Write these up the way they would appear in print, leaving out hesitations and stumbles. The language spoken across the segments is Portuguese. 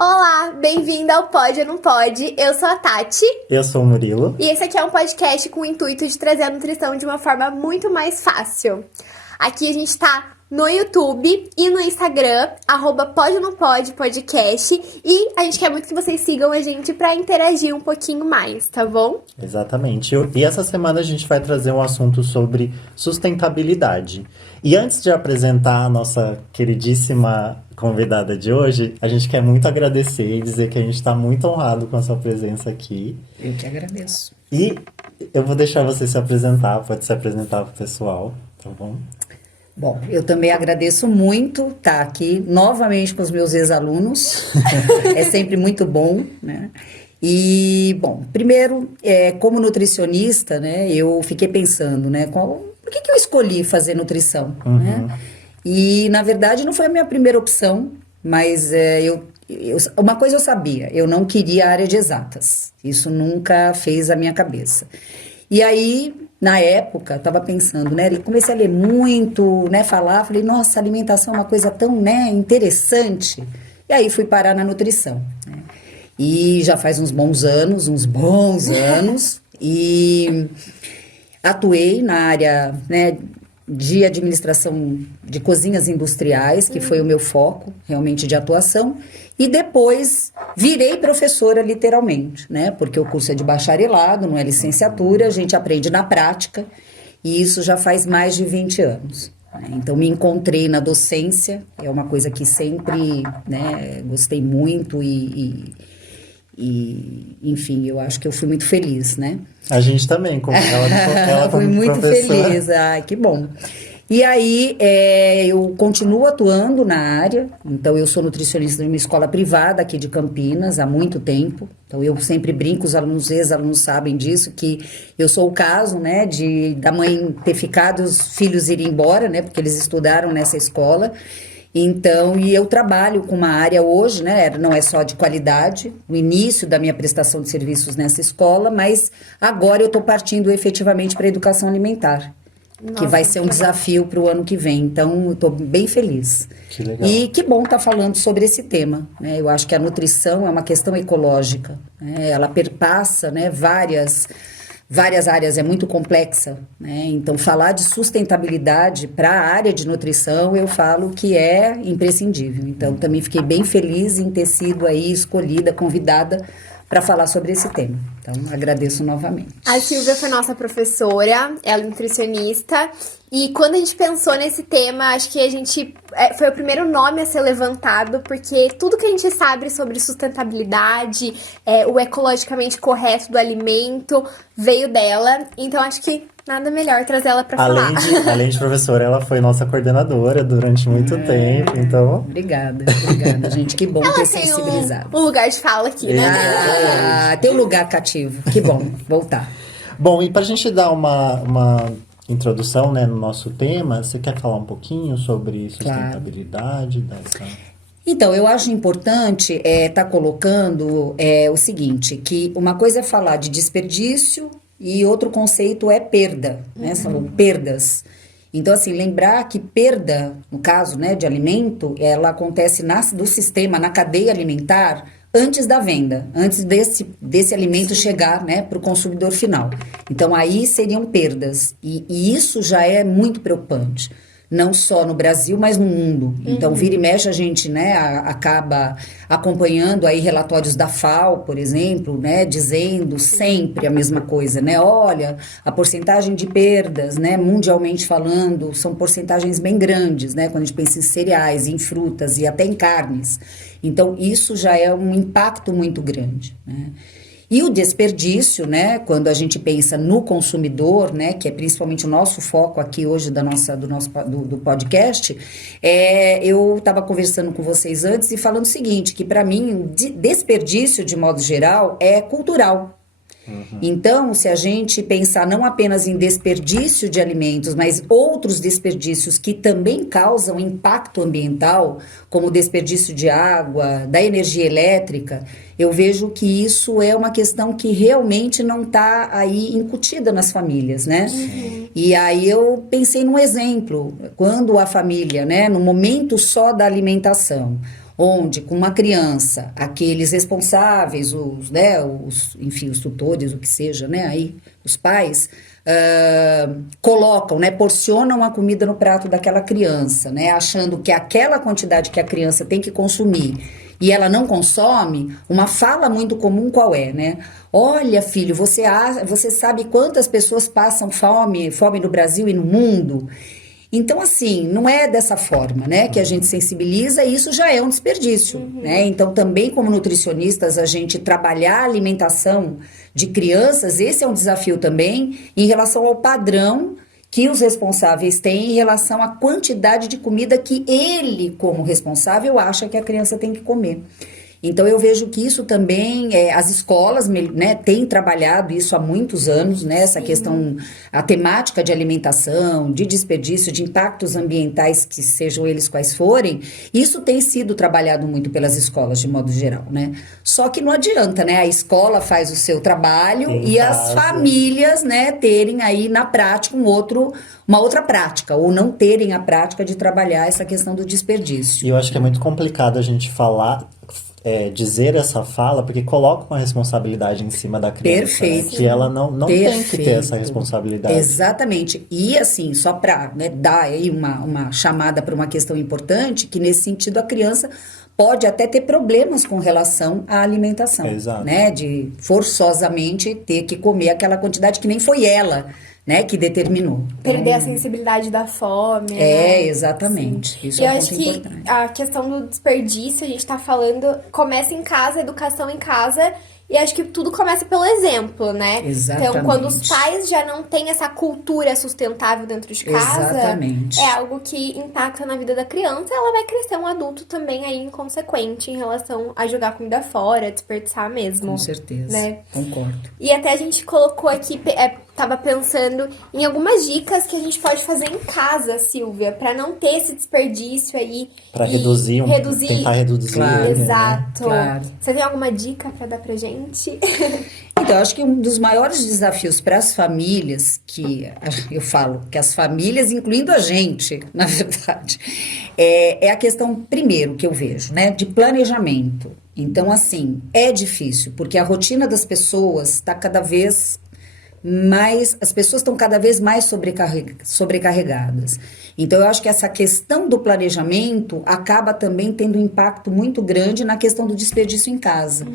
Olá, bem-vindo ao Pode ou Não Pode. Eu sou a Tati. Eu sou o Murilo. E esse aqui é um podcast com o intuito de trazer a nutrição de uma forma muito mais fácil. Aqui a gente tá no YouTube e no Instagram, @Pode ou Não Pode podcast. E a gente quer muito que vocês sigam a gente pra interagir um pouquinho mais, tá bom? Exatamente. E essa semana a gente vai trazer um assunto sobre sustentabilidade. E antes de apresentar a nossa queridíssima convidada de hoje, a gente quer muito agradecer e dizer que a gente está muito honrado com a sua presença aqui. Eu que agradeço. E eu vou deixar você se apresentar, pode se apresentar pro pessoal, tá bom? Bom, eu também agradeço muito estar aqui novamente com os meus ex-alunos. É sempre muito bom, né? E, bom, primeiro, como nutricionista, né, eu fiquei pensando, né, por que eu escolhi fazer nutrição, né? E, na verdade, não foi a minha primeira opção, mas uma coisa eu sabia, eu não queria a área de exatas. Isso nunca fez a minha cabeça. E aí, na época, estava pensando, né, e comecei a ler muito, né, falei, nossa, alimentação é uma coisa tão, né, interessante. E aí fui parar na nutrição, né? E já faz uns bons anos, e atuei na área, né, de administração de cozinhas industriais, que foi o meu foco, realmente, de atuação. E depois virei professora, literalmente, né? Porque o curso é de bacharelado, não é licenciatura, a gente aprende na prática, e isso já faz mais de 20 anos. Né? Então, me encontrei na docência, é uma coisa que sempre, né, gostei muito enfim, eu acho que eu fui muito feliz, né? A gente também, como ela fui como muito professora. feliz, ai, que bom. E aí, eu continuo atuando na área, então eu sou nutricionista de uma escola privada aqui de Campinas há muito tempo, então eu sempre brinco, os alunos, ex-alunos sabem disso, que eu sou o caso, né, da mãe ter ficado e os filhos irem embora, né, porque eles estudaram nessa escola. Então, e eu trabalho com uma área hoje, né, não é só de qualidade, o início da minha prestação de serviços nessa escola, mas agora eu estou partindo efetivamente para a educação alimentar. Nossa, que vai ser um desafio para o ano que vem. Então, eu estou bem feliz. Que legal. E que bom estar falando sobre esse tema, né? Eu acho que a nutrição é uma questão ecológica, né? Ela perpassa, né, várias áreas, é muito complexa, né? Então, falar de sustentabilidade para a área de nutrição, eu falo que é imprescindível. Então, também fiquei bem feliz em ter sido aí escolhida, convidada para falar sobre esse tema. Então, agradeço novamente. A Silvia foi nossa professora, ela é nutricionista, e quando a gente pensou nesse tema, acho que a gente foi o primeiro nome a ser levantado, porque tudo que a gente sabe sobre sustentabilidade, o ecologicamente correto do alimento, veio dela. Então, acho que nada melhor trazer ela para falar. Além de professora, ela foi nossa coordenadora durante muito tempo, então... Obrigada, gente, que bom ter sensibilizado. Um lugar de fala aqui, né? Tem um lugar cativo, que bom, voltar. Bom, e pra gente dar uma introdução, né, no nosso tema, você quer falar um pouquinho sobre sustentabilidade dessa... Então, eu acho importante estar colocando o seguinte, que uma coisa é falar de desperdício e outro conceito é perda, né? São perdas. Então, assim, lembrar que perda, no caso, né, de alimento, ela acontece do sistema, na cadeia alimentar, antes da venda, antes desse alimento chegar, né, para o consumidor final. Então, aí seriam perdas. E isso já é muito preocupante. Não só no Brasil, mas no mundo. Então, vira e mexe, a gente, né, acaba acompanhando aí relatórios da FAO, por exemplo, né, dizendo sempre a mesma coisa, né? Olha, a porcentagem de perdas, né, mundialmente falando, são porcentagens bem grandes, né? Quando a gente pensa em cereais, em frutas e até em carnes. Então, isso já é um impacto muito grande, né? E o desperdício, né, quando a gente pensa no consumidor, né, que é principalmente o nosso foco aqui hoje do podcast, eu estava conversando com vocês antes e falando o seguinte, que para mim, desperdício, de modo geral, é cultural. Então, se a gente pensar não apenas em desperdício de alimentos, mas outros desperdícios que também causam impacto ambiental, como o desperdício de água, da energia elétrica, eu vejo que isso é uma questão que realmente não está aí incutida nas famílias, né? E aí eu pensei num exemplo, quando a família, né, no momento só da alimentação, onde com uma criança, aqueles responsáveis, enfim, os tutores, o que seja, né, aí, os pais, colocam, né, porcionam a comida no prato daquela criança, né, achando que aquela quantidade que a criança tem que consumir e ela não consome, uma fala muito comum qual é, né? Olha, filho, você sabe quantas pessoas passam fome no Brasil e no mundo? Então, assim, não é dessa forma, né, que a gente sensibiliza, e isso já é um desperdício, né? Então, também como nutricionistas, a gente trabalhar a alimentação de crianças, esse é um desafio também em relação ao padrão que os responsáveis têm em relação à quantidade de comida que ele, como responsável, acha que a criança tem que comer. Então, eu vejo que isso também, as escolas, né, têm trabalhado isso há muitos anos, né, essa questão, a temática de alimentação, de desperdício, de impactos ambientais, que sejam eles quais forem, isso tem sido trabalhado muito pelas escolas, de modo geral, né. Só que não adianta, né, a escola faz o seu trabalho e as famílias, né, terem aí na prática uma outra prática, ou não terem a prática de trabalhar essa questão do desperdício. E eu acho que é muito complicado a gente falar, dizer essa fala, porque coloca uma responsabilidade em cima da criança. Perfeito. Né? Que ela não tem que ter essa responsabilidade. Exatamente. E assim, só para, né, dar aí uma chamada para uma questão importante, que nesse sentido a criança pode até ter problemas com relação à alimentação. Exato. Né? De forçosamente ter que comer aquela quantidade que nem foi ela, né, que determinou. Perder a sensibilidade da fome. Né? Exatamente. Sim. Isso e é um eu ponto acho que importante. a questão do desperdício, a gente tá falando, começa em casa, educação em casa, e acho que tudo começa pelo exemplo, né? Exatamente. Então, quando os pais já não têm essa cultura sustentável dentro de casa, Exatamente. é algo que impacta na vida da criança, ela vai crescer um adulto também aí inconsequente em relação a jogar comida fora, desperdiçar mesmo. Com certeza. Né? Concordo. E até a gente colocou aqui, tava pensando em algumas dicas que a gente pode fazer em casa, Silvia, pra não ter esse desperdício aí. Pra tentar reduzir. Claro. Né? Exato. Claro. Você tem alguma dica pra dar pra gente? Então, eu acho que um dos maiores desafios para as famílias, que eu falo que as famílias, incluindo a gente, na verdade, é a questão, primeiro, que eu vejo, né, de planejamento. Então, assim, é difícil, porque a rotina das pessoas está cada vez mais, as pessoas estão cada vez mais sobrecarregadas. Então, eu acho que essa questão do planejamento acaba também tendo um impacto muito grande na questão do desperdício em casa.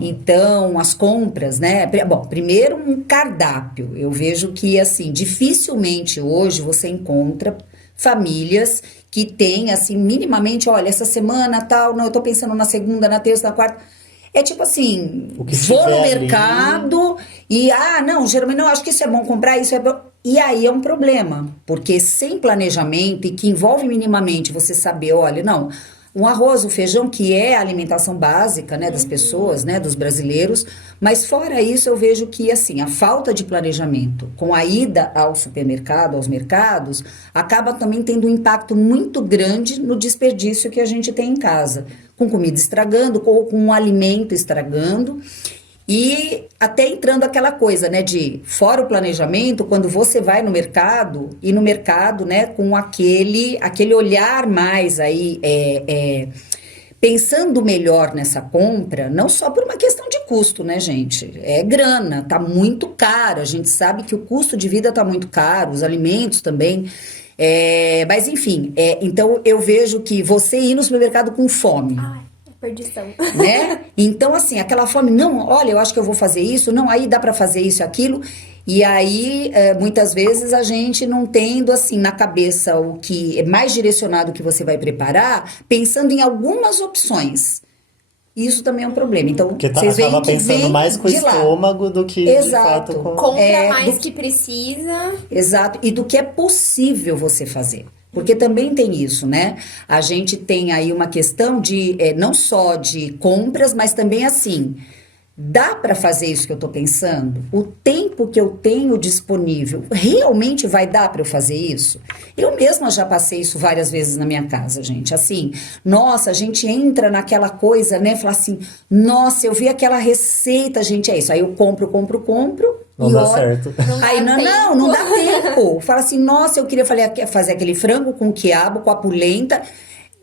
Então, as compras, né? Bom, primeiro um cardápio. Eu vejo que, assim, dificilmente hoje você encontra famílias que têm, assim, minimamente, olha, essa semana tal, não, eu tô pensando na segunda, na terça, na quarta. É tipo assim, vou no mercado e, não, geralmente não, acho que isso é bom comprar, isso é bom. E aí é um problema, porque sem planejamento e que envolve minimamente você saber, olha, não, um arroz, o feijão, que é a alimentação básica, né, das pessoas, né, dos brasileiros, mas fora isso eu vejo que, assim, a falta de planejamento com a ida ao supermercado, aos mercados, acaba também tendo um impacto muito grande no desperdício que a gente tem em casa, com comida estragando, ou com um alimento estragando. E até entrando aquela coisa, né, de fora o planejamento, quando você vai no mercado, e no mercado, né, com aquele olhar mais aí, pensando melhor nessa compra, não só por uma questão de custo, né, gente, é grana, tá muito caro, a gente sabe que o custo de vida tá muito caro, os alimentos também, mas enfim, então eu vejo que você ir no supermercado com fome, perdição. Né? Então, assim, aquela fome, não, olha, eu acho que eu vou fazer isso, não, aí dá pra fazer isso e aquilo, e aí, muitas vezes, a gente não tendo, assim, na cabeça o que é mais direcionado que você vai preparar, pensando em algumas opções. Isso também é um problema. Então, porque vocês veem acaba que pensando vem mais com o estômago do que, Exato. de fato, com... Compra mais que precisa. Exato. E do que é possível você fazer. Porque também tem isso, né? A gente tem aí uma questão de, não só de compras, mas também assim, dá para fazer isso que eu tô pensando? O tempo que eu tenho disponível, realmente vai dar para eu fazer isso? Eu mesma já passei isso várias vezes na minha casa, gente. Assim, nossa, a gente entra naquela coisa, né? Fala assim, nossa, eu vi aquela receita, gente, é isso. Aí eu compro. Não dá certo. Aí não dá tempo. Fala assim, nossa, eu queria fazer aquele frango com quiabo, com a polenta.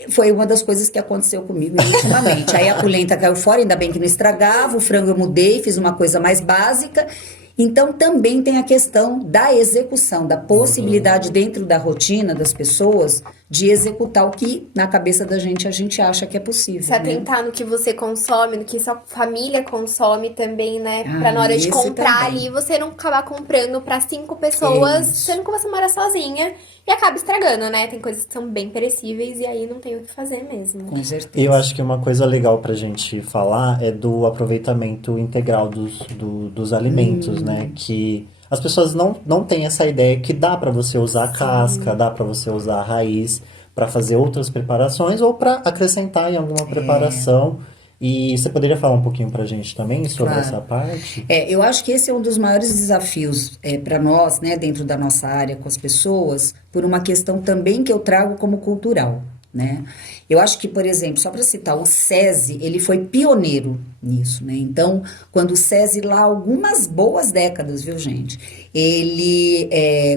Foi uma das coisas que aconteceu comigo ultimamente. Aí a polenta caiu fora, ainda bem que não estragava, o frango eu mudei, fiz uma coisa mais básica. Então também tem a questão da execução, da possibilidade dentro da rotina das pessoas de executar o que na cabeça da gente a gente acha que é possível. Se atentar no que você consome, no que sua família consome também, né? Pra na hora de esse comprar também. ali, você não acabar comprando pra 5 pessoas, Isso. sendo que você mora sozinha e acaba estragando, né? Tem coisas que são bem perecíveis e aí não tem o que fazer mesmo. Com certeza. E eu acho que uma coisa legal pra gente falar é do aproveitamento integral dos alimentos, né? Que as pessoas não têm essa ideia que dá pra você usar a casca, dá pra você usar a raiz pra fazer outras preparações ou pra acrescentar em alguma preparação. E você poderia falar um pouquinho pra gente também sobre Claro. essa parte? Eu acho que esse é um dos maiores desafios para nós, né, dentro da nossa área com as pessoas, por uma questão também que eu trago como cultural, né? Eu acho que, por exemplo, só para citar, o SESI, ele foi pioneiro nisso, né? Então, quando o SESI lá, algumas boas décadas, viu, gente? Ele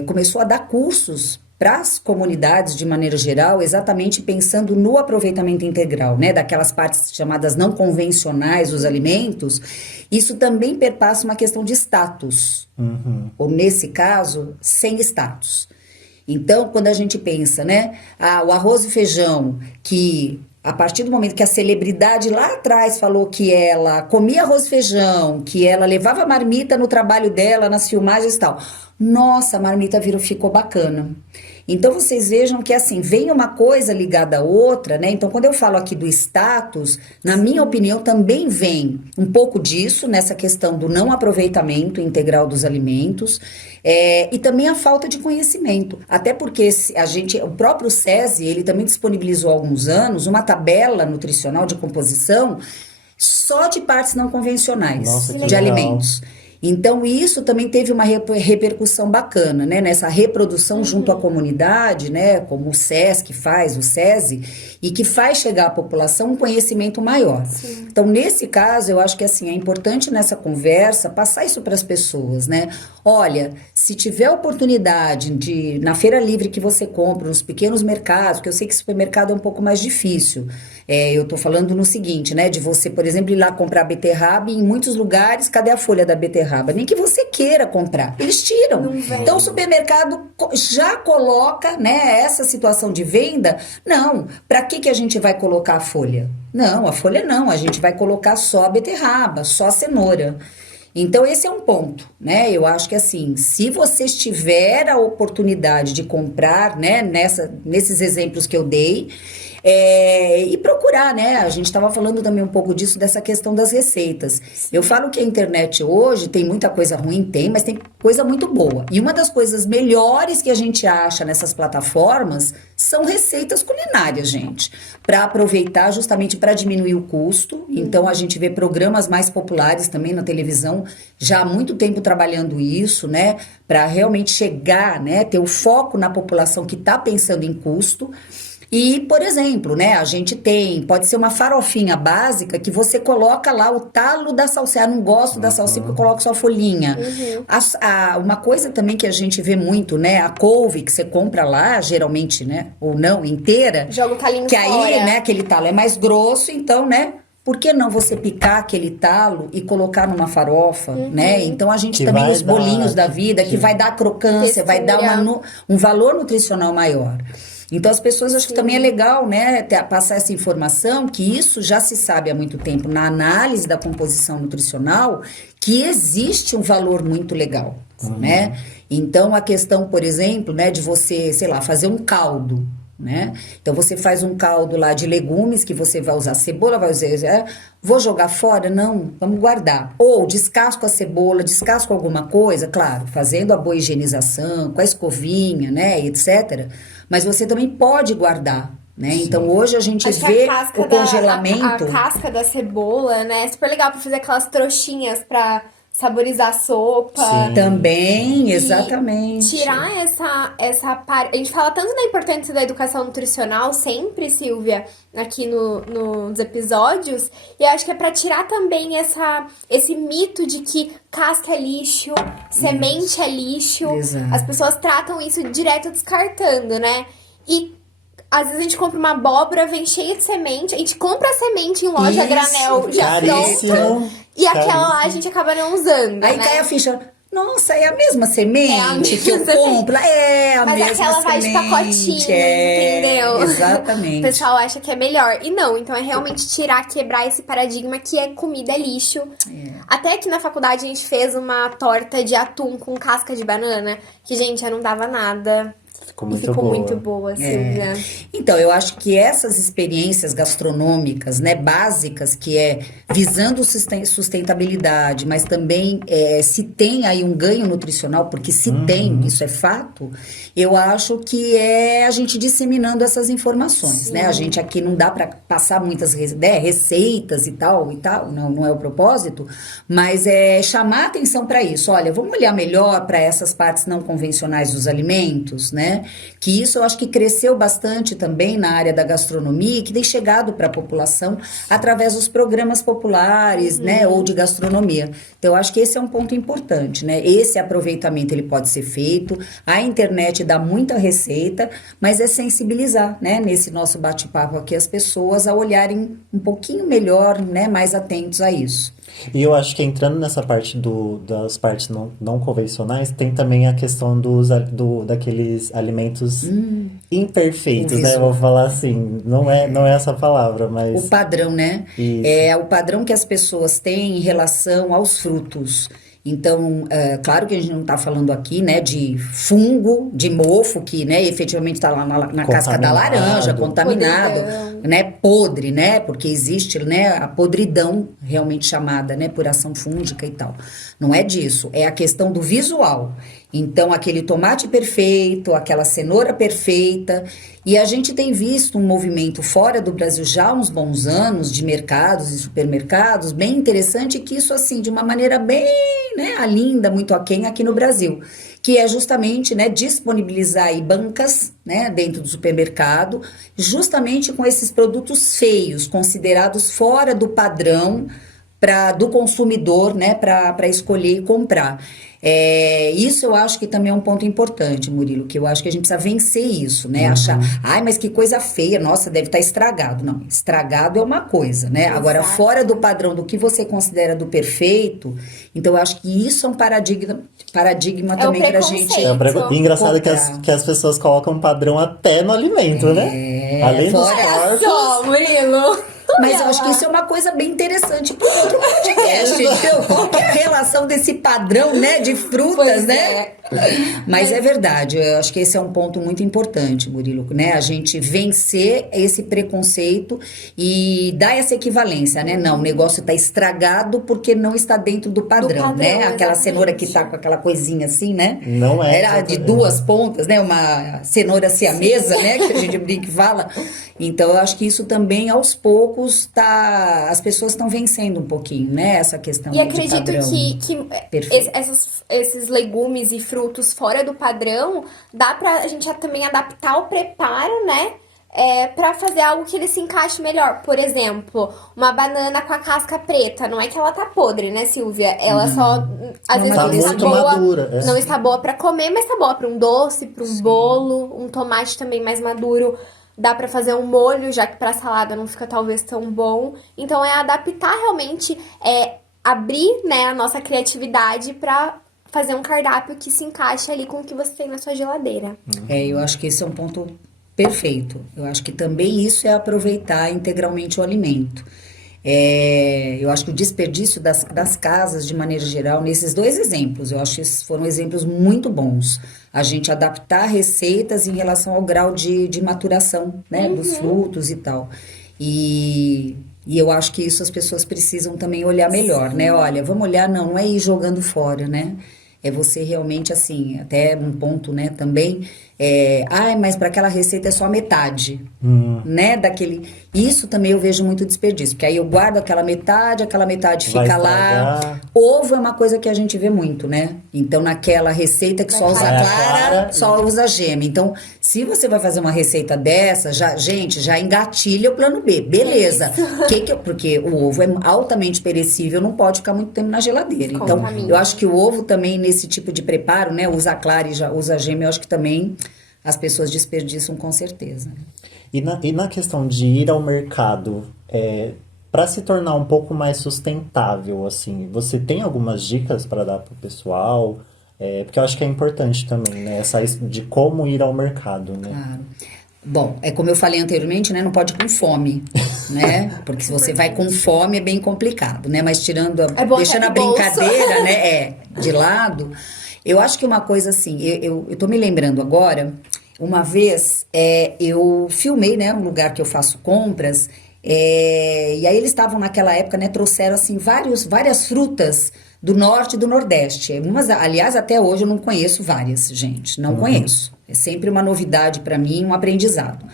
começou a dar cursos para as comunidades de maneira geral, exatamente pensando no aproveitamento integral, né, daquelas partes chamadas não convencionais dos alimentos. Isso também perpassa uma questão de status, ou nesse caso, sem status. Então, quando a gente pensa, né, o arroz e feijão, que a partir do momento que a celebridade lá atrás falou que ela comia arroz e feijão, que ela levava marmita no trabalho dela, nas filmagens e tal, nossa, a marmita ficou bacana. Então, vocês vejam que, assim, vem uma coisa ligada à outra, né? Então, quando eu falo aqui do status, na minha opinião, também vem um pouco disso, nessa questão do não aproveitamento integral dos alimentos, e também a falta de conhecimento. Até porque o próprio SESI, ele também disponibilizou há alguns anos uma tabela nutricional de composição só de partes não convencionais Nossa, que de legal. alimentos. Então, isso também teve uma repercussão bacana, né? Nessa reprodução junto à comunidade, né? Como o SESC faz, o SESI, e que faz chegar à população um conhecimento maior. Sim. Então, nesse caso, eu acho que assim, é importante nessa conversa passar isso para as pessoas, né? Olha, se tiver oportunidade de, na feira livre que você compra, nos pequenos mercados, porque eu sei que supermercado é um pouco mais difícil. Eu tô falando no seguinte, né? De você, por exemplo, ir lá comprar beterraba e em muitos lugares, cadê a folha da beterraba? Nem que você queira comprar, eles tiram. Não vem. Então o supermercado já coloca, né, essa situação de venda. Não, para que a gente vai colocar a folha? Não, a folha não, a gente vai colocar só a beterraba, só a cenoura. Então esse é um ponto, né? Eu acho que assim, se você tiver a oportunidade de comprar, né, nesses exemplos que eu dei, e procurar, né? A gente estava falando também um pouco disso, dessa questão das receitas. Eu falo que a internet hoje tem muita coisa ruim, mas tem coisa muito boa. E uma das coisas melhores que a gente acha nessas plataformas são receitas culinárias, gente. Para aproveitar justamente para diminuir o custo. Então a gente vê programas mais populares também na televisão, já há muito tempo trabalhando isso, né? Para realmente chegar, né? Ter o foco na população que está pensando em custo. E, por exemplo, né, a gente pode ser uma farofinha básica que você coloca lá o talo da salsinha. Eu não gosto da salsinha porque eu coloco só a folhinha. Uma coisa também que a gente vê muito, né, a couve que você compra lá, geralmente, né, ou não, inteira. Joga o talinho que aí, fora. né, aquele talo é mais grosso, então, né, por que não você picar aquele talo e colocar numa farofa, né? Então a gente Que também, vai os bolinhos dar- da vida, que vai dar crocância, vai dar Textura. um valor nutricional maior. Então as pessoas, acho que também é legal, né, passar essa informação, que isso já se sabe há muito tempo na análise da composição nutricional, que existe um valor muito legal, né? Então a questão, por exemplo, né, de você, sei lá, fazer um caldo, né? Então você faz um caldo lá de legumes que você vai usar cebola, vai usar, vou jogar fora? Não, vamos guardar. Ou descasco a cebola, descasco alguma coisa, claro, fazendo a boa higienização, com a escovinha, né, etc. Mas você também pode guardar, né? Então hoje a gente Acho que vê a casca o congelamento. A casca da cebola, né? É super legal pra fazer aquelas trouxinhas pra saborizar a sopa. Sim. Também, E exatamente. tirar essa parte. A gente fala tanto da importância da educação nutricional sempre, Silvia, aqui nos episódios. E eu acho que é pra tirar também esse mito de que casca é lixo, semente é lixo. Exato. As pessoas tratam isso direto descartando, né? E às vezes a gente compra uma abóbora, vem cheia de semente, a gente compra a semente em loja Isso, granel já caríssimo, pronta, e aquela lá a caríssimo. gente acaba não usando, Aí né? cai a ficha. Nossa, é a mesma semente que eu mesma compro? É a Mas mesma aquela vai de semente. pacotinho, entendeu? O Exatamente. pessoal acha que é melhor. E não, então é realmente tirar, quebrar esse paradigma que é comida é lixo. Até aqui na faculdade a gente fez uma torta de atum com casca de banana, que, gente, já não dava nada. Ficou E muito ficou boa. muito boa, Silvia. Então, eu acho que essas experiências gastronômicas, né, básicas, que é visando sustentabilidade, mas também se tem aí um ganho nutricional, porque se tem, isso é fato, eu acho que é a gente disseminando essas informações, né? A gente aqui não dá para passar muitas receitas e tal, não é o propósito, mas é chamar atenção para isso. Olha, vamos olhar melhor para essas partes não convencionais dos alimentos, né? Que isso eu acho que cresceu bastante também na área da gastronomia e que tem chegado para a população através dos programas populares, né, ou de gastronomia. Então eu acho que esse é um ponto importante, né? Esse aproveitamento ele pode ser feito, a internet dá muita receita, mas é sensibilizar, né, nesse nosso bate-papo aqui as pessoas a olharem um pouquinho melhor, né, mais atentos a isso. E eu acho que entrando nessa parte das partes não convencionais, tem também a questão daqueles alimentos imperfeitos, né? Eu vou falar assim, não é essa palavra, mas... O padrão, né? Isso. É o padrão que as pessoas têm em relação aos frutos. Então, claro que a gente não está falando aqui, né, de fungo, de mofo, que, né, efetivamente está lá na casca da laranja, contaminado, né, podre, né, porque existe, né, a podridão realmente chamada, né, por ação fúngica e tal. Não é disso, é a questão do visual. Então, aquele tomate perfeito, aquela cenoura perfeita. E a gente tem visto um movimento fora do Brasil já há uns bons anos, de mercados e supermercados, bem interessante, que isso, assim, de uma maneira bem, né, linda, muito aquém aqui no Brasil. Que é justamente, né, disponibilizar aí bancas, né, dentro do supermercado, justamente com esses produtos feios, considerados fora do padrão do consumidor, né, para escolher e comprar. Isso eu acho que também é um ponto importante, Murilo, que eu acho que a gente precisa vencer isso, né? Achar, mas que coisa feia, nossa, deve estar estragado. Não, estragado é uma coisa, né? Exato. Agora, fora do padrão do que você considera do perfeito, então eu acho que isso é um paradigma também pra gente. preconceito. E engraçado comprar. que as pessoas colocam padrão até no alimento, né? Além dos fora- Olha corpos. só, Murilo. Mas eu acho que isso é uma coisa bem interessante para outro podcast, entendeu? Qual que é a relação desse padrão, né, de frutas, Pois né? Mas é verdade, eu acho que esse é um ponto muito importante, Murilo, né? A gente vencer esse preconceito e dar essa equivalência, né? Não, o negócio tá estragado porque não está dentro do padrão, né? Aquela exatamente. cenoura que tá com aquela coisinha assim, né? Não é, Era de exatamente. 2 pontas, né? Uma cenoura siamesa, né? Que a gente brinca e fala. Então, eu acho que isso também, aos poucos, as pessoas estão vencendo um pouquinho, né? Essa questão E aí de acredito padrão. que Perfeito. esses legumes e frutos fora do padrão, dá pra gente também adaptar o preparo, né? Pra fazer algo que ele se encaixe melhor. Por exemplo, uma banana com a casca preta. Não é que ela tá podre, né, Silvia? Ela só, às vezes, Tá não está muito boa. madura, é. Não está boa pra comer, mas tá boa pra um doce, pra um bolo. Um tomate também mais maduro. Dá pra fazer um molho, já que pra salada não fica talvez tão bom. Então, adaptar realmente, abrir, né, a nossa criatividade pra fazer um cardápio que se encaixe ali com o que você tem na sua geladeira. Eu acho que esse é um ponto perfeito. Eu acho que também isso é aproveitar integralmente o alimento. Eu acho que o desperdício das casas, de maneira geral, nesses 2 exemplos, eu acho que esses foram exemplos muito bons. A gente adaptar receitas em relação ao grau de maturação, né, dos frutos e tal. E eu acho que isso as pessoas precisam também olhar melhor, né? Olha, vamos olhar, não é ir jogando fora, né? É você realmente, assim, até um ponto, né, também, mas para aquela receita é só metade, né, isso também eu vejo muito desperdício, porque aí eu guardo aquela metade Vai fica lá. estragar. Ovo é uma coisa que a gente vê muito, né? Então, naquela receita que só usa Vai a clara, clara. só usa gema. Então, se você vai fazer uma receita dessa, já engatilha o plano B. Beleza. Porque o ovo é altamente perecível, não pode ficar muito tempo na geladeira. Então, Contamina. eu acho que o ovo também, nesse tipo de preparo, né? Usa clara e já usa gema, eu acho que também as pessoas desperdiçam com certeza. E na questão de ir ao mercado, para se tornar um pouco mais sustentável, assim, você tem algumas dicas para dar para o pessoal? Porque eu acho que é importante também, né? Essa de como ir ao mercado, né? Claro. Bom, é como eu falei anteriormente, né? Não pode ir com fome, né? Porque se você vai com fome é bem complicado, né? Mas deixando a brincadeira, né? De lado, eu acho que uma coisa assim, eu tô me lembrando agora, uma vez eu filmei, né? Um lugar que eu faço compras, e aí eles estavam naquela época, né? Trouxeram assim várias frutas do norte e do nordeste. Aliás, até hoje eu não conheço várias, gente. Não conheço. É sempre uma novidade para mim, um aprendizado.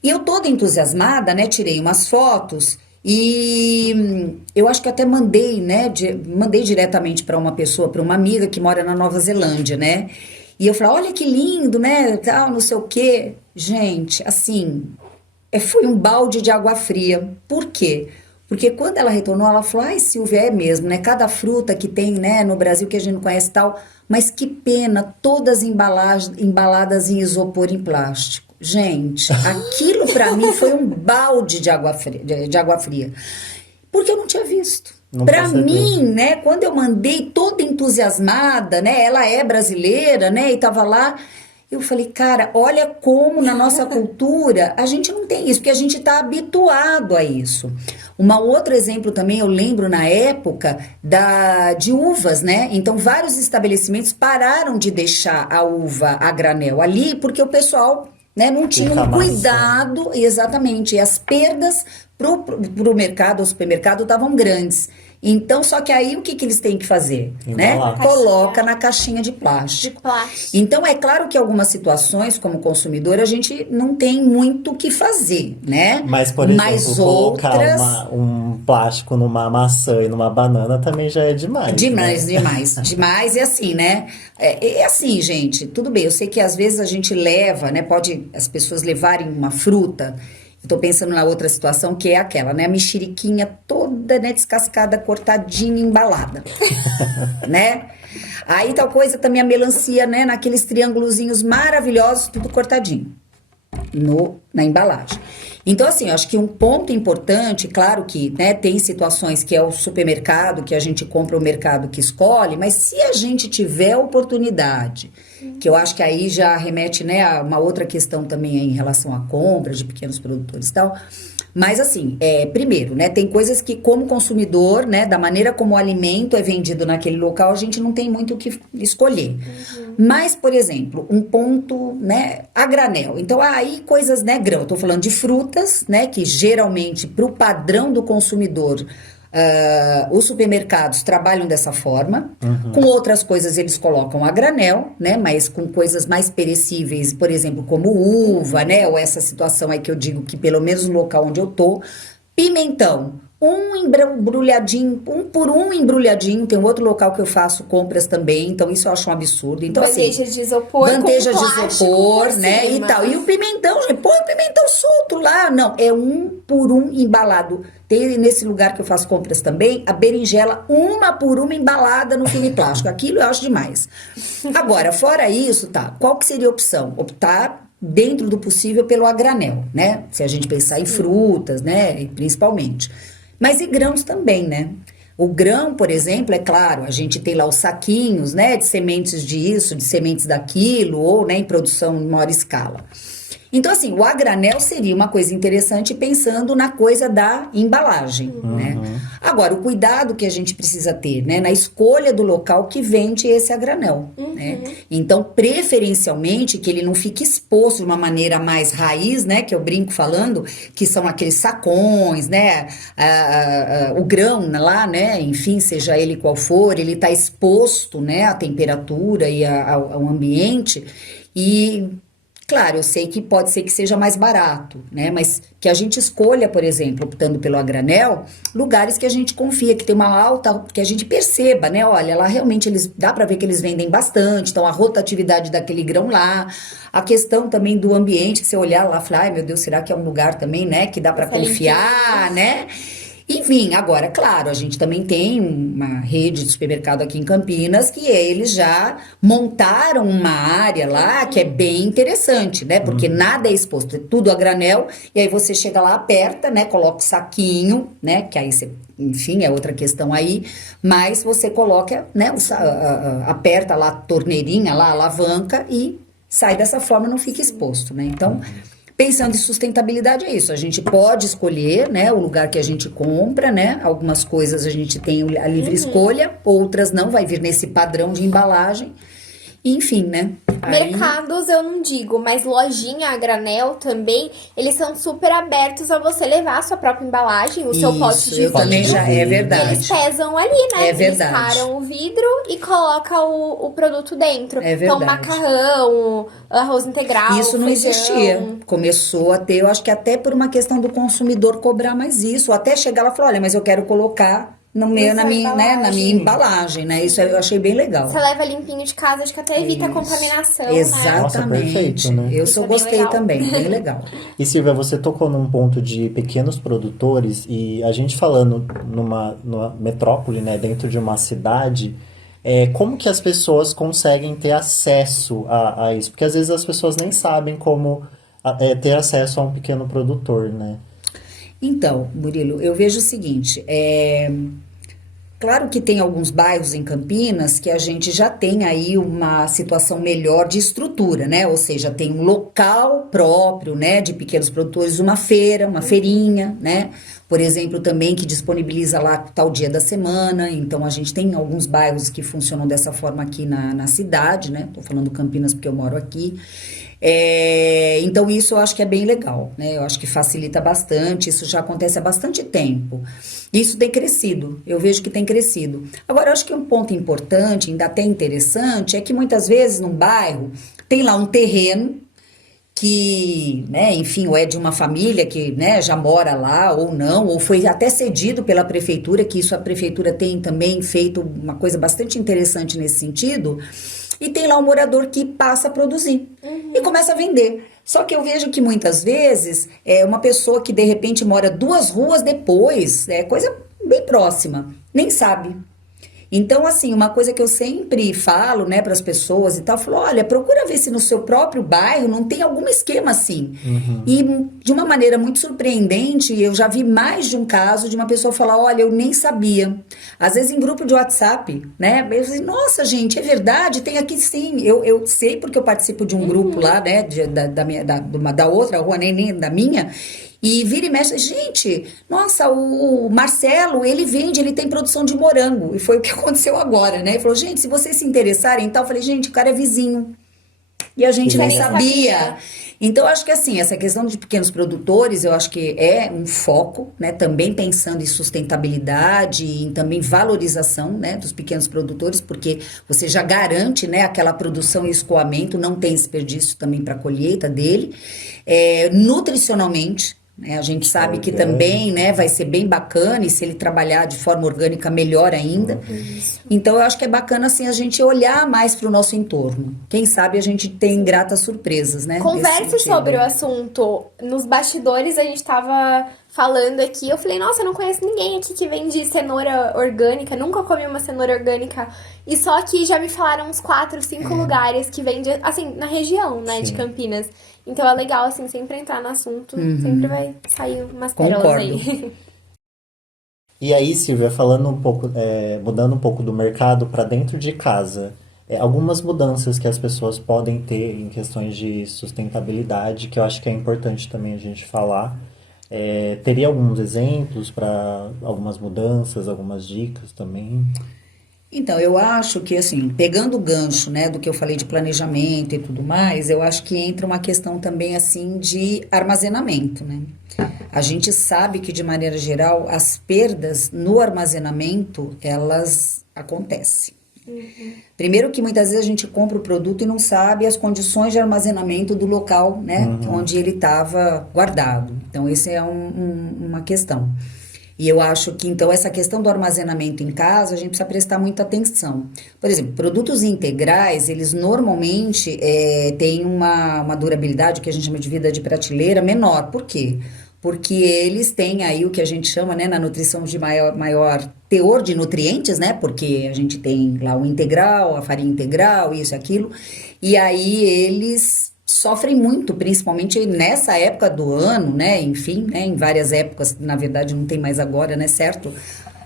E eu toda entusiasmada, né? Tirei umas fotos e eu acho que até mandei, né? Mandei diretamente para uma pessoa, para uma amiga que mora na Nova Zelândia, né? E eu falei, olha que lindo, né? Tal, não sei o quê. Gente, assim, foi um balde de água fria. Por quê? Porque quando ela retornou, ela falou, ai Silvia, é mesmo, né? Cada fruta que tem, né, no Brasil que a gente não conhece e tal, mas que pena, todas embaladas em isopor em plástico. Gente, aquilo pra mim foi um balde de água fria, porque eu não tinha visto. Pra mim, né, quando eu mandei toda entusiasmada, né, ela é brasileira, né, e tava lá, eu falei, cara, olha como na nossa cultura a gente não tem isso, porque a gente tá habituado a isso. Outro exemplo também, eu lembro na época de uvas, né? Então, vários estabelecimentos pararam de deixar a uva a granel ali, porque o pessoal, né, não tinha um cuidado, exatamente, e as perdas pro mercado, ao supermercado, estavam grandes. Então, só que aí o que eles têm que fazer? Né? Coloca na caixinha de plástico. Então, é claro que algumas situações, como consumidor, a gente não tem muito o que fazer, né? Mas, por exemplo, colocar um plástico numa maçã e numa banana também já é demais. Demais, né? demais. E assim, né? É assim, gente, tudo bem. Eu sei que às vezes a gente leva, né? Pode as pessoas levarem uma fruta. Eu tô pensando na outra situação, que é aquela, né? A mexeriquinha toda, né, descascada, cortadinha, embalada, né? Aí tal coisa também a melancia, né? Naqueles triângulozinhos maravilhosos, tudo cortadinho na embalagem. Então, assim, eu acho que um ponto importante, claro que, né, tem situações que é o supermercado, que a gente compra o mercado que escolhe, mas se a gente tiver oportunidade, que eu acho que aí já remete, né, a uma outra questão também em relação à compra de pequenos produtores e tal, mas assim, primeiro, né, tem coisas que como consumidor, né, da maneira como o alimento é vendido naquele local, a gente não tem muito o que escolher. Mas, por exemplo, um ponto, né, a granel. Então, aí coisas, né, grão, eu tô falando de frutas, né, que geralmente pro padrão do consumidor, os supermercados trabalham dessa forma. Com outras coisas eles colocam a granel, né? Mas com coisas mais perecíveis, por exemplo, como uva, né? Ou essa situação aí que eu digo que pelo menos no local onde eu tô. Pimentão, embrulhadinho, por um embrulhadinho. Tem um outro local que eu faço compras também, então isso eu acho um absurdo. Então, bandeja assim, de isopor, bandeja de isopor, né? Cima. E tal. E o pimentão, gente, põe o pimentão solto lá. Não, é um por um embalado. Tem nesse lugar que eu faço compras também, a berinjela, uma por uma embalada no filme plástico. Aquilo eu acho demais. Agora, fora isso, tá? Qual que seria a opção? Optar dentro do possível pelo a granel, né? Se a gente pensar em frutas, né? Principalmente. Mas e grãos também, né? O grão, por exemplo, é claro, a gente tem lá os saquinhos, né? De sementes disso, de sementes daquilo, ou, né, em produção em maior escala. Então, assim, o a granel seria uma coisa interessante pensando na coisa da embalagem, né? Agora, o cuidado que a gente precisa ter, né? Na escolha do local que vende esse a granel, né? Então, preferencialmente, que ele não fique exposto de uma maneira mais raiz, né? Que eu brinco falando, que são aqueles sacões, né? O grão lá, né? Enfim, seja ele qual for, ele tá exposto, né? À temperatura e ao ambiente e... Claro, eu sei que pode ser que seja mais barato, né? Mas que a gente escolha, por exemplo, optando pelo a granel, lugares que a gente confia, que tem uma alta, que a gente perceba, né? Olha, lá realmente dá para ver que eles vendem bastante, então a rotatividade daquele grão lá, a questão também do ambiente, que você olhar lá e falar, ai meu Deus, será que é um lugar também, né? Que dá para confiar, né? Enfim, agora, claro, a gente também tem uma rede de supermercado aqui em Campinas que eles já montaram uma área lá que é bem interessante, né? Porque nada é exposto, é tudo a granel, e aí você chega lá, aperta, né? Coloca o saquinho, né? Que aí você, enfim, é outra questão aí, mas você coloca, né? Aperta lá a torneirinha, lá a alavanca e sai dessa forma, não fica exposto, né? Então, pensando em sustentabilidade é isso, a gente pode escolher, né, o lugar que a gente compra, né, algumas coisas a gente tem a livre escolha, outras não, vai vir nesse padrão de embalagem, enfim, né. Mercados eu não digo, mas lojinha a granel também, eles são super abertos a você levar a sua própria embalagem, o seu pote de eu também vidro. já, é E verdade. eles pesam ali, né? É verdade. Eles param o vidro e colocam o produto dentro. É Então, verdade. macarrão, arroz integral, Isso não feijão. existia. Começou a ter, eu acho que até por uma questão do consumidor cobrar mais isso. Até chegar lá e falar, olha, mas eu quero colocar na minha embalagem, né? Isso eu achei bem legal. Você leva limpinho de casa, acho que até evita a contaminação, né? Exatamente. Nossa, perfeito, né? Eu Isso é bem gostei legal. também, bem legal. E Silvia, você tocou num ponto de pequenos produtores e a gente falando numa metrópole, né, dentro de uma cidade, como que as pessoas conseguem ter acesso a isso? Porque às vezes as pessoas nem sabem como ter acesso a um pequeno produtor, né? Então, Murilo, eu vejo o seguinte, claro que tem alguns bairros em Campinas que a gente já tem aí uma situação melhor de estrutura, né? Ou seja, tem um local próprio, né, de pequenos produtores, uma feira, uma feirinha, né? Por exemplo, também que disponibiliza lá tal dia da semana. Então, a gente tem alguns bairros que funcionam dessa forma aqui na cidade, né? Tô falando Campinas porque eu moro aqui. Então, isso eu acho que é bem legal, né? Eu acho que facilita bastante, isso já acontece há bastante tempo. Isso tem crescido, eu vejo que tem crescido. Agora, eu acho que um ponto importante, ainda até interessante, é que muitas vezes num bairro tem lá um terreno que, né, enfim, ou é de uma família que, né, já mora lá ou não, ou foi até cedido pela prefeitura, que isso a prefeitura tem também feito uma coisa bastante interessante nesse sentido, e tem lá um morador que passa a produzir e começa a vender. Só que eu vejo que muitas vezes é uma pessoa que de repente mora 2 ruas depois, coisa bem próxima, nem sabe. Então, assim, uma coisa que eu sempre falo, né, para as pessoas e tal, eu falo, olha, procura ver se no seu próprio bairro não tem algum esquema assim. E de uma maneira muito surpreendente, eu já vi mais de um caso de uma pessoa falar, olha, eu nem sabia. Às vezes em grupo de WhatsApp, né, eu falei, nossa, gente, é verdade, tem aqui sim. Eu sei porque eu participo de um grupo lá, né, da outra rua, nem da minha. E vira e mexe, gente, nossa, o Marcelo, ele vende, ele tem produção de morango. E foi o que aconteceu agora, né? Ele falou, gente, se vocês se interessarem e tal, eu falei, gente, o cara é vizinho. E a gente não sabia. Então, eu acho que assim, essa questão de pequenos produtores, eu acho que é um foco, né? Também pensando em sustentabilidade e em também valorização, né, dos pequenos produtores, porque você já garante, né, aquela produção e escoamento, não tem desperdício também para a colheita dele. Nutricionalmente, a gente sabe que também, né, vai ser bem bacana, e se ele trabalhar de forma orgânica, melhor ainda. Então, eu acho que é bacana, assim, a gente olhar mais para o nosso entorno. Quem sabe a gente tem gratas surpresas, né? Converse sobre o assunto. Nos bastidores, a gente tava falando aqui, eu falei, nossa, eu não conheço ninguém aqui que vende cenoura orgânica, nunca comi uma cenoura orgânica. E só aqui já me falaram uns 4, 5 lugares que vende, assim, na região, né, de Campinas. Então é legal, assim, sempre entrar no assunto, sempre vai sair umas pérolas aí. E aí, Silvia, falando um pouco, mudando um pouco do mercado para dentro de casa, algumas mudanças que as pessoas podem ter em questões de sustentabilidade, que eu acho que é importante também a gente falar. Teria alguns exemplos para algumas mudanças, algumas dicas também? Então, eu acho que, assim, pegando o gancho, né, do que eu falei de planejamento e tudo mais, eu acho que entra uma questão também, assim, de armazenamento, né? A gente sabe que, de maneira geral, as perdas no armazenamento, elas acontecem. Primeiro que muitas vezes a gente compra o produto e não sabe as condições de armazenamento do local, né, onde ele estava guardado. Então, essa é uma questão. E eu acho que, então, essa questão do armazenamento em casa, a gente precisa prestar muita atenção. Por exemplo, produtos integrais, eles normalmente têm uma durabilidade, que a gente chama de vida de prateleira, menor. Por quê? porque eles têm aí o que a gente chama, né, na nutrição de maior teor de nutrientes, né, porque a gente tem lá o integral, a farinha integral, isso e aquilo, e aí eles sofrem muito, principalmente nessa época do ano, né, enfim, né, em várias épocas, na verdade não tem mais agora, né, certo?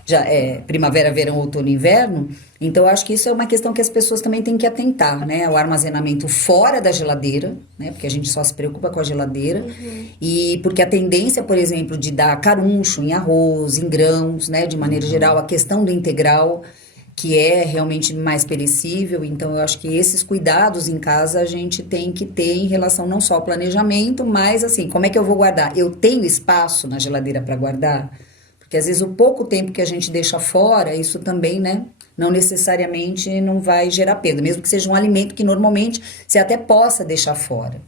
Já é primavera, verão, outono e inverno. Então, eu acho que isso é uma questão que as pessoas também têm que atentar, né? O armazenamento fora da geladeira, né? Porque a gente só se preocupa com a geladeira. E porque a tendência, por exemplo, de dar caruncho em arroz, em grãos, né? De maneira geral, a questão do integral, que é realmente mais perecível. Então, eu acho que esses cuidados em casa a gente tem que ter em relação não só ao planejamento, mas assim, como é que eu vou guardar? Eu tenho espaço na geladeira para guardar? Porque às vezes o pouco tempo que a gente deixa fora, isso também, né, não necessariamente não vai gerar perda, mesmo que seja um alimento que normalmente você até possa deixar fora,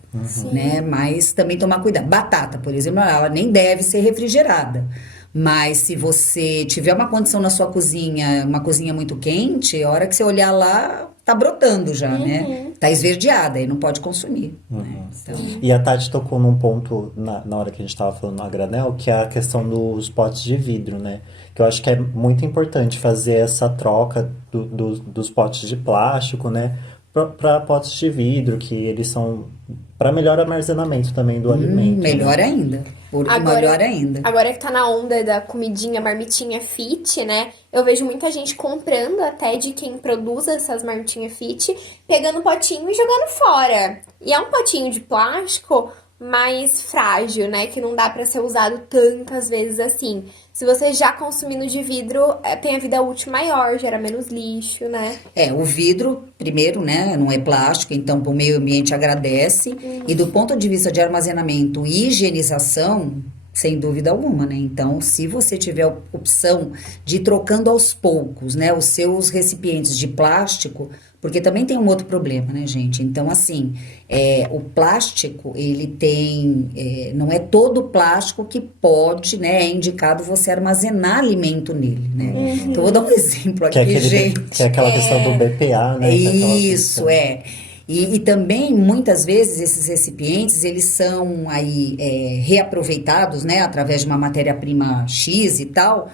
né, mas também tomar cuidado. Batata, por exemplo, ela nem deve ser refrigerada, mas se você tiver uma condição na sua cozinha, uma cozinha muito quente, a hora que você olhar lá, tá brotando já, né, tá esverdeada e não pode consumir. Né? Então, E a Tati tocou num ponto na hora que a gente estava falando no a granel, que é a questão dos potes de vidro, né? Que eu acho que é muito importante fazer essa troca dos potes de plástico, né? Para potes de vidro, que eles são para melhor armazenamento também do alimento. melhor ainda. Melhor ainda. Agora que tá na onda da comidinha, marmitinha fit, né? Eu vejo muita gente comprando até de quem produz essas marmitinhas fit, pegando o potinho e jogando fora. E é um potinho de plástico mais frágil, né? Que não dá pra ser usado tantas vezes assim. Se você já consumindo de vidro, tem a vida útil maior, gera menos lixo, né? O vidro, primeiro, né, não é plástico, então o meio ambiente agradece. E do ponto de vista de armazenamento e higienização, sem dúvida alguma, né? Então, se você tiver a opção de ir trocando aos poucos, né, os seus recipientes de plástico, porque também tem um outro problema, né, gente? Então, assim, o plástico, ele tem... não é todo plástico que pode, né, é indicado você armazenar alimento nele, né? Então, eu vou dar um exemplo aqui, gente. Que é aquela questão do BPA, né? Isso, E também, muitas vezes, esses recipientes, eles são aí reaproveitados, né, através de uma matéria-prima X e tal.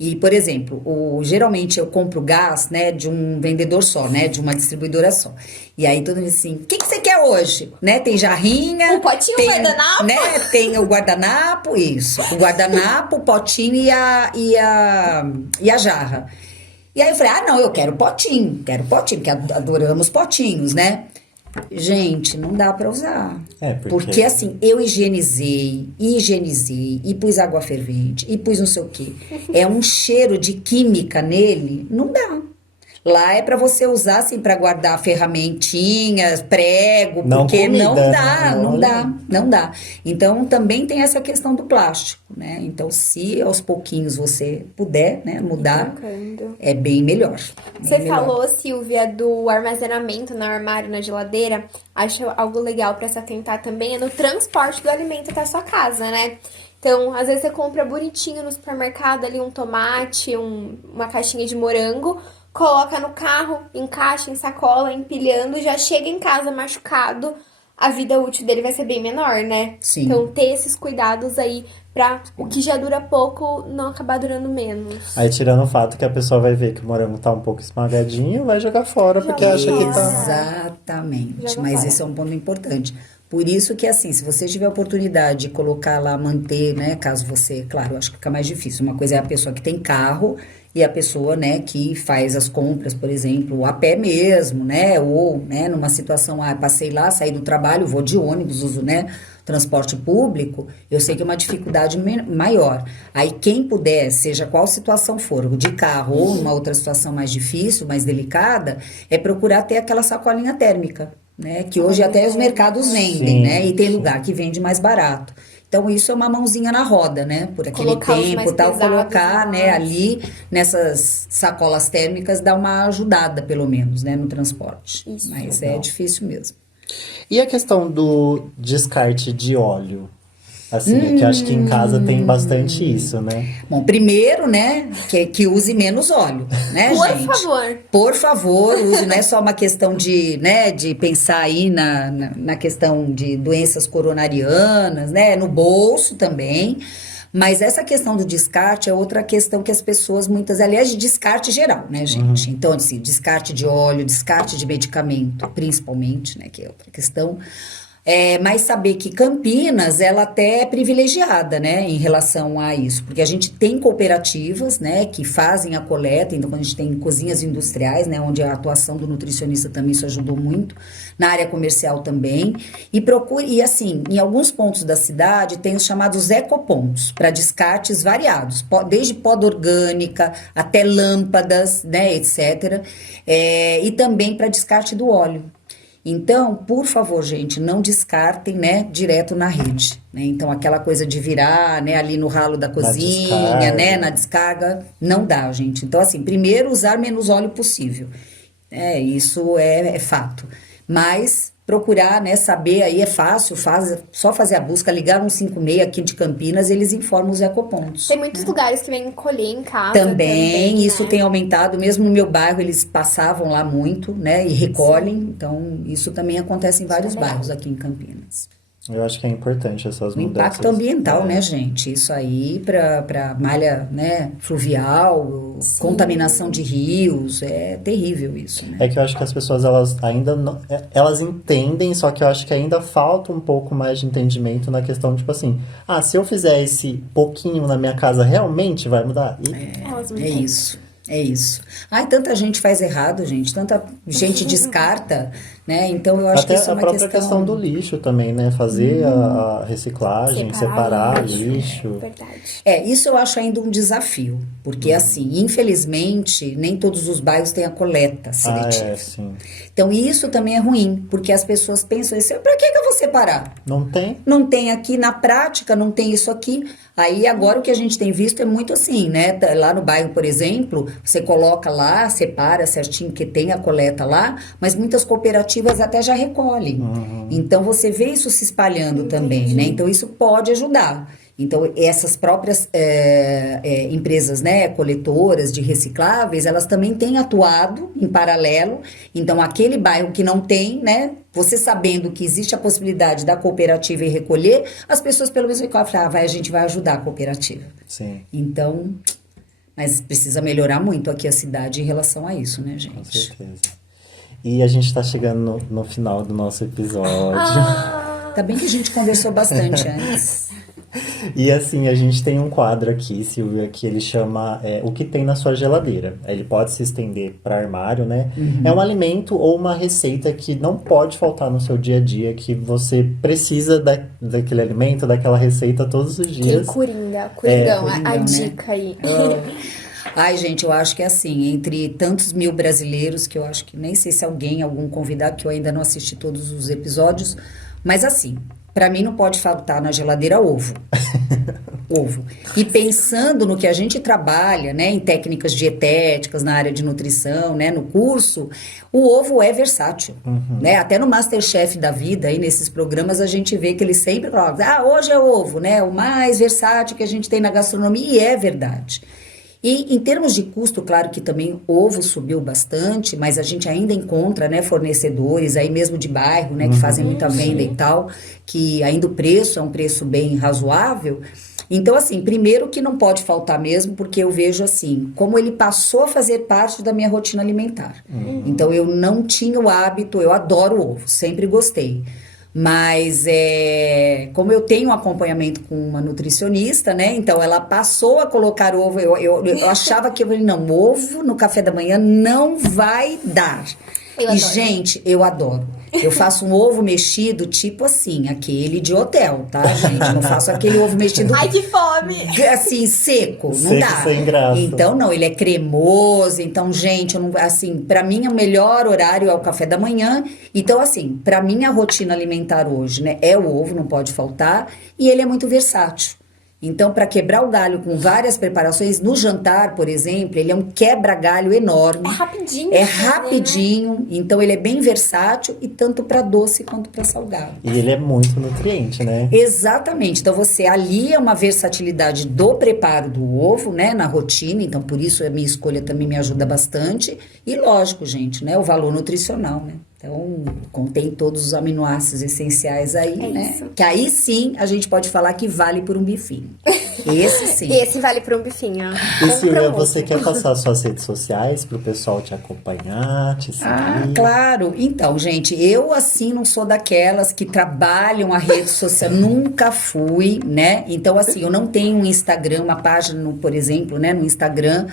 E, por exemplo, geralmente eu compro gás, né, de um vendedor só, né, de uma distribuidora só. E aí todo mundo diz assim, o que você quer hoje? Né, tem jarrinha... O potinho, tem, o guardanapo? Né, tem o guardanapo, isso. O guardanapo, o potinho e a jarra. E aí eu falei, não, eu quero potinho, porque adoramos potinhos, né? Gente, não dá pra usar. Porque assim, eu higienizei, e pus água fervente, e pus não sei o quê. É um cheiro de química nele, não dá. Lá é pra você usar, assim, pra guardar ferramentinhas, prego, não porque comida, não dá. Então, também tem essa questão do plástico, né? Então, se aos pouquinhos você puder, né, mudar, é bem melhor. Você falou, Silvia, do armazenamento no armário, na geladeira. Acho algo legal pra se atentar também é no transporte do alimento até a sua casa, né? Então, às vezes você compra bonitinho no supermercado ali um tomate, uma caixinha de morango, coloca no carro, encaixa em sacola, empilhando, já chega em casa machucado, a vida útil dele vai ser bem menor, né? Sim. Então, ter esses cuidados aí pra o que já dura pouco não acabar durando menos. Aí, tirando o fato que a pessoa vai ver que o morango tá um pouco esmagadinho, vai jogar fora, porque acha que tá... Exatamente, mas esse é um ponto importante. Por isso que, assim, se você tiver a oportunidade de colocar lá, manter, né, caso você, claro, eu acho que fica mais difícil. Uma coisa é a pessoa que tem carro e a pessoa, né, que faz as compras, por exemplo, a pé mesmo, né, ou, né, numa situação, passei lá, saí do trabalho, vou de ônibus, uso, né, transporte público, eu sei que é uma dificuldade maior. Aí, quem puder, seja qual situação for, de carro ou numa outra situação mais difícil, mais delicada, é procurar ter aquela sacolinha térmica, né? Que hoje até os mercados vendem, né? E tem lugar que vende mais barato. Então, isso é uma mãozinha na roda, né? Por aquele tempo, tal, colocar, né, ali nessas sacolas térmicas, dá uma ajudada, pelo menos, né, no transporte. Isso. Mas é difícil mesmo. E a questão do descarte de óleo? Assim, que eu acho que em casa tem bastante isso, né? Bom, primeiro, né, que use menos óleo, né, Por gente? favor. Por favor, use, não é só uma questão de, né, de pensar aí na questão de doenças coronarianas, né, no bolso também. Mas essa questão do descarte é outra questão que as pessoas muitas, aliás, de descarte geral, né, gente? Então, assim, descarte de óleo, descarte de medicamento, principalmente, né, que é outra questão. Mas saber que Campinas, ela até é privilegiada, né, em relação a isso, porque a gente tem cooperativas, né, que fazem a coleta, então quando a gente tem cozinhas industriais, né, onde a atuação do nutricionista também isso ajudou muito, na área comercial também, e assim, em alguns pontos da cidade tem os chamados ecopontos, para descartes variados, desde poda orgânica até lâmpadas, né, etc., e também para descarte do óleo. Então, por favor, gente, não descartem, né, direto na rede, né? Então, aquela coisa de virar, né, ali no ralo da cozinha, né, na descarga, não dá, gente. Então, assim, primeiro, usar menos óleo possível. Isso é fato. Mas procurar, né, saber aí é fácil, só fazer a busca, ligar 156 aqui de Campinas, eles informam os ecopontos. Tem muitos lugares que vêm colher em casa. Também, isso né? tem aumentado, mesmo no meu bairro eles passavam lá muito, né, e recolhem, então isso também acontece em vários bairros aqui em Campinas. Eu acho que é importante essas O mudanças. impacto ambiental, né, gente? Isso aí para malha, né, fluvial, contaminação de rios, é terrível isso, né? É que eu acho que as pessoas, elas ainda não, elas entendem, só que eu acho que ainda falta um pouco mais de entendimento na questão, tipo assim, se eu fizer esse pouquinho na minha casa, realmente vai mudar? É isso. É isso. Ai, tanta gente faz errado, gente. Tanta gente descarta, né? Então, eu acho Até que isso é a uma própria questão do lixo também, né? Fazer a reciclagem, separar lixo. Verdade. Isso eu acho ainda um desafio. Porque, assim, infelizmente, nem todos os bairros têm a coleta seletiva. Sim. Então, isso também é ruim. Porque as pessoas pensam assim, pra que eu vou separar? Não tem? Não tem aqui, na prática, não tem isso aqui. Aí, agora, o que a gente tem visto é muito assim, né? Lá no bairro, por exemplo, você coloca lá, separa certinho que tem a coleta lá, mas muitas cooperativas até já recolhem. Então, você vê isso se espalhando também, né? Então, isso pode ajudar. Então, essas próprias empresas, né, coletoras de recicláveis, elas também têm atuado em paralelo. Então, aquele bairro que não tem, né, você sabendo que existe a possibilidade da cooperativa ir recolher, as pessoas pelo menos falam, a gente vai ajudar a cooperativa. Sim. Então, mas precisa melhorar muito aqui a cidade em relação a isso, né, gente? Com certeza. E a gente tá chegando no final do nosso episódio. Tá bem que a gente conversou bastante antes. E assim, a gente tem um quadro aqui, Silvia, que ele chama O que tem na sua geladeira. Ele pode se estender para armário, né? É um alimento ou uma receita que não pode faltar no seu dia a dia, que você precisa daquele alimento, daquela receita todos os dias. Coringão, a né? dica aí. Ai, gente, eu acho que é assim, entre tantos mil brasileiros, que eu acho que nem sei se algum convidado, que eu ainda não assisti todos os episódios, mas assim, pra mim não pode faltar na geladeira ovo. Ovo. E pensando no que a gente trabalha, né, em técnicas dietéticas, na área de nutrição, né, no curso, o ovo é versátil, né? Até no MasterChef da vida, aí nesses programas a gente vê que eles sempre colocam, hoje é ovo, né, o mais versátil que a gente tem na gastronomia, e é verdade. E em termos de custo, claro que também ovo subiu bastante, mas a gente ainda encontra, né, fornecedores aí mesmo de bairro, né, que fazem muita venda e tal, que ainda o preço é um preço bem razoável. Então, assim, primeiro que não pode faltar mesmo, porque eu vejo assim, como ele passou a fazer parte da minha rotina alimentar. Então, eu não tinha o hábito, eu adoro ovo, sempre gostei. Mas como eu tenho um acompanhamento com uma nutricionista, né? Então ela passou a colocar ovo. Eu achava que não, ovo no café da manhã não vai dar. Gente, eu adoro. Eu faço um ovo mexido, tipo assim, aquele de hotel, tá, gente? Não faço aquele ovo mexido. Ai, que fome! Assim, seco, não Seco, dá. sem graça. Então, não, ele é cremoso. Então, gente, eu não, assim, pra mim, o melhor horário é o café da manhã. Então, assim, pra mim, a rotina alimentar hoje, né, é o ovo, não pode faltar. E ele é muito versátil. Então, para quebrar o galho com várias preparações, no jantar, por exemplo, ele é um quebra-galho enorme. É rapidinho. É de fazer, né? rapidinho, então ele é bem versátil e tanto para doce quanto para salgado. E ele é muito nutriente, né? Exatamente. Então você alia uma versatilidade do preparo do ovo, né, na rotina. Então por isso a minha escolha também me ajuda bastante. E lógico, gente, né, o valor nutricional, né? Então contém todos os aminoácidos essenciais aí, né? isso. Que aí sim a gente pode falar que vale por um bifinho. Esse sim. Esse vale para um bifinho. E Silvia, Compra um você ovo. quer passar suas redes sociais pro pessoal te acompanhar, te seguir? Ah, claro. Então, gente, eu assim não sou daquelas que trabalham a rede social, nunca fui, né? Então, assim, eu não tenho um Instagram, uma página, por exemplo, né, no Instagram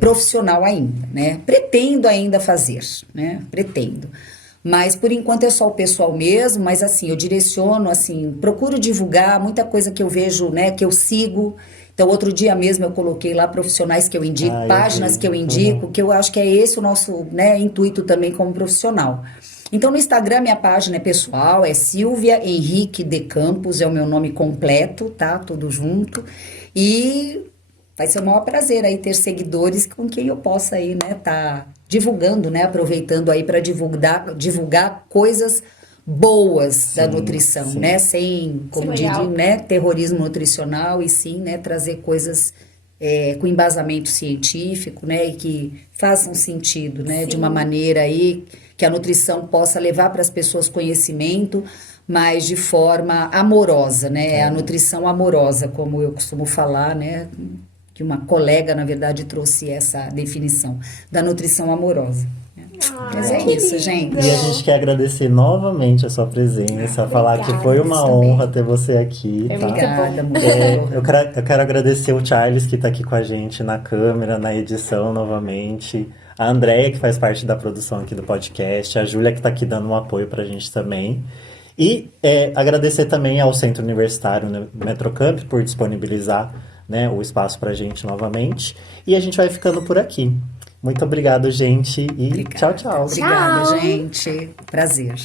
profissional ainda, né? Pretendo ainda fazer, né? Pretendo. Mas por enquanto é só o pessoal mesmo, mas assim, eu direciono, assim, procuro divulgar muita coisa que eu vejo, né, que eu sigo. Então, outro dia mesmo eu coloquei lá profissionais que eu indico, Ah, eu páginas vi. que eu indico, que eu acho que é esse o nosso, né, intuito também como profissional. Então, no Instagram, minha página é pessoal, é Silvia Henrique de Campos, é o meu nome completo, tá? Tudo junto. E vai ser um maior prazer aí ter seguidores com quem eu possa aí, né, tá divulgando, né, aproveitando aí para divulgar coisas boas da nutrição, sim. né, sem, como Sim, legal. diria, né, terrorismo nutricional e sim, né, trazer coisas com embasamento científico, né, e que façam sentido, né, de uma maneira aí que a nutrição possa levar para as pessoas conhecimento, mas de forma amorosa, né, a nutrição amorosa, como eu costumo falar, né, que uma colega, na verdade, trouxe essa definição da nutrição amorosa. Mas é que isso, lindo. gente. E a gente quer agradecer novamente a sua presença, falar que foi uma também. honra ter você aqui, tá? Obrigada, amor. Eu quero agradecer o Charles, que tá aqui com a gente na câmera, na edição novamente. A Andréia, que faz parte da produção aqui do podcast. A Júlia, que tá aqui dando um apoio pra gente também. E agradecer também ao Centro Universitário Metrocamp por disponibilizar, né, o espaço pra gente novamente. E a gente vai ficando por aqui. Muito obrigado, gente. E Obrigada. tchau, tchau. Obrigada, Tchau. gente. Prazer.